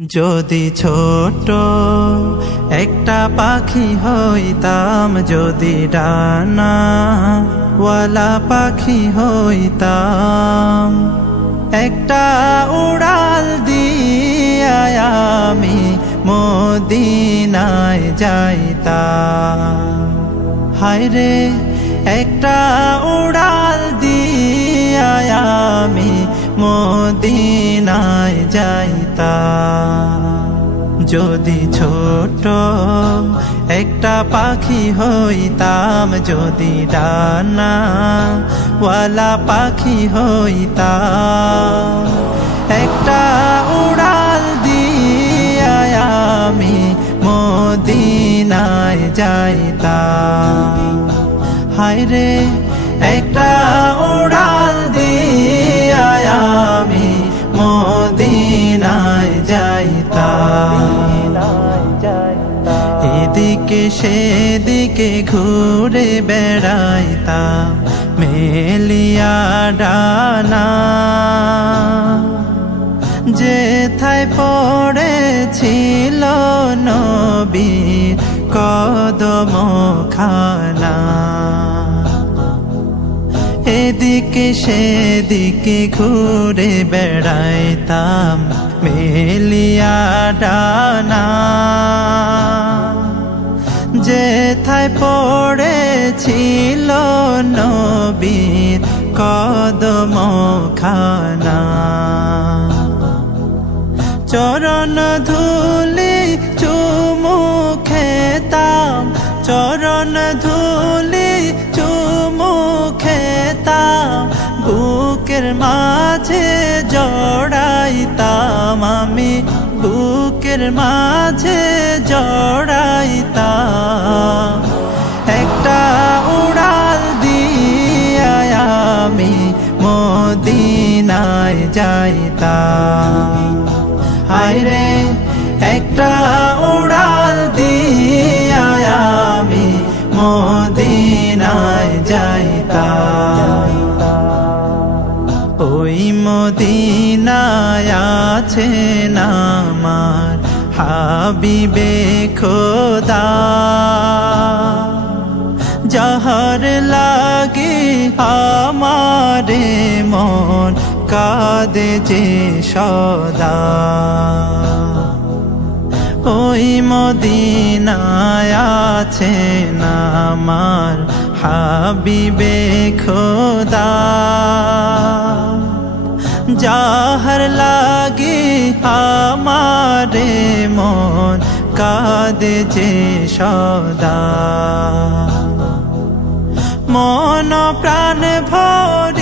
যদি ছোট একটা পাখি হইতাম, যদি ডানা ওয়ালা পাখি হইতাম, একটা উড়াল দিয়া আমি মদিনায় যাইতাম। হায়রে একটা উড়াল দিয়া আমি মদিনায় যাইতাম। যদি ছোট একটা পাখি হইতাম, যদি ডানা ওয়ালা পাখি হইতাম, একটা উড়াল দিয়া আমি মদিনায় যাইতাম। হায়রে একটা উড়াল দিয়া আমি মদিনায় যাইতাম। এদিকে সেদিকে ঘুরে বেড়াইতাম মেলিয়া ডানা, যেথায় পড়েছিল নবীর কদম খানা। এদিকে সেদিকে ঘুরে বেড়াইতাম মেলিয়া ডানা, যেথায় পড়েছিল নবীর কদম খানা। চরণ ধুলি চুমু খেতাম, চরণ ধুলি চুমু খেতাম, বুকের মাঝে জড়াইতাম আমি, বুকের মাঝে জড়াইতাম। একটা উড়াল দিয়া আমি মদিনায় যাইতাম। হায়রে একটা উড়াল দিয়া আমি মদিনায় যাইতাম। ওই মদিনায় আছেন আমার হাবিবে খোদা, যাহার লাগে আমারে মন কাঁদে যে সদা। ওই মদিনায় আছেন আমার হাবিবে খোদা, যাহার লাগে আমারে মন কাঁদে যে সদা। মন প্রাণ ভরে